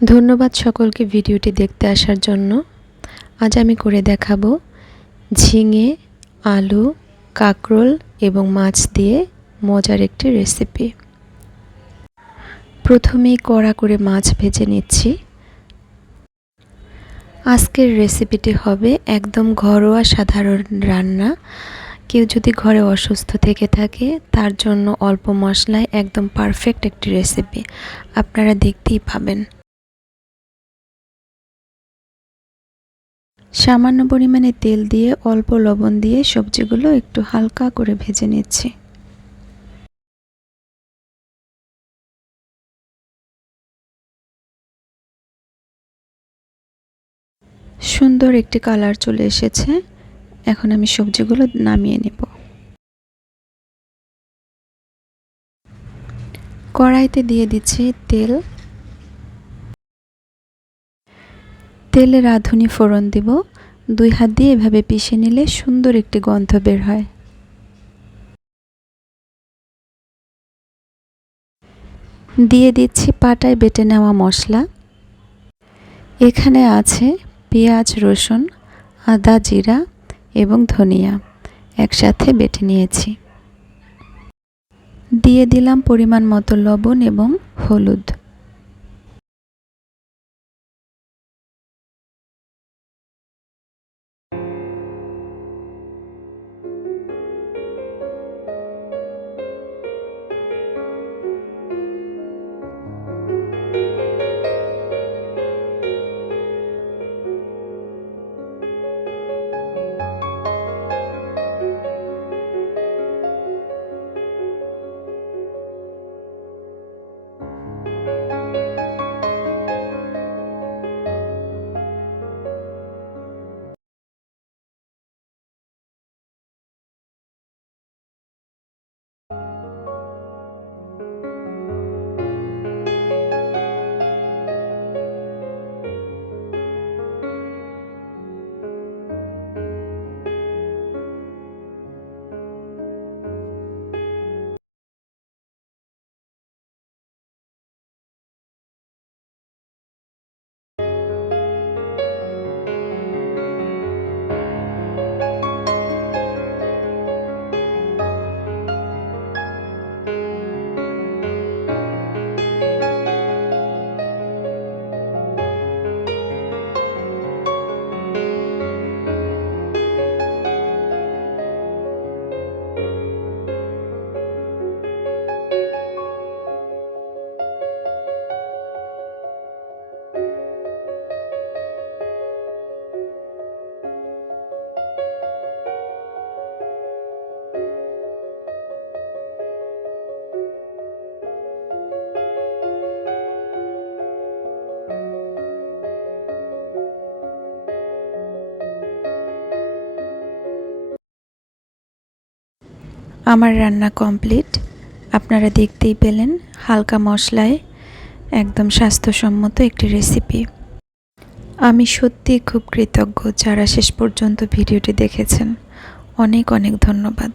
ধন্যবাদ সকলকে ভিডিওটি দেখতে আসার জন্য। আজ আমি করে দেখাবো ঝিঙে, আলু, কাঁকরোল এবং মাছ দিয়ে মজার একটি রেসিপি প্রথমেই কড়া করে মাছ ভেজে নিচ্ছি। আজকের রেসিপিটি হবে একদম ঘরোয়া সাধারণ রান্না। কেউ যদি ঘরে অসুস্থ থেকে থাকে, তার জন্য অল্প মশলায় একদম পারফেক্ট একটি রেসিপি আপনারা দেখতেই পাবেন। সামান্য পরিমাণে তেল দিয়ে, অল্প লবণ দিয়ে সবজিগুলো একটু হালকা করে ভেজে নিচ্ছি। সুন্দর একটি কালার চলে এসেছে। এখন আমি সবজিগুলো নামিয়ে নেব। কড়াইতে দিয়ে দিচ্ছি তেল। তেলে রাঁধুনি ফোড়ন দিব। দুই হাত দিয়ে এভাবে পিষে নিলে সুন্দর একটি গন্ধ বের হয়। দিয়ে দিচ্ছি পাটায় বেটে নেওয়া মশলা। এখানে আছে পেঁয়াজ, রসুন, আদা, জিরা এবং ধনিয়া একসাথে বেটে নিয়েছি। দিয়ে দিলাম পরিমাণ মতো লবণ এবং হলুদ। আমার রান্না কমপ্লিট আপনারা দেখতেই পেলেন হালকা মশলায় একদম স্বাস্থ্যসম্মত একটি রেসিপি আমি সত্যি খুব কৃতজ্ঞ যারা শেষ পর্যন্ত ভিডিওটি দেখেছেন। অনেক অনেক ধন্যবাদ।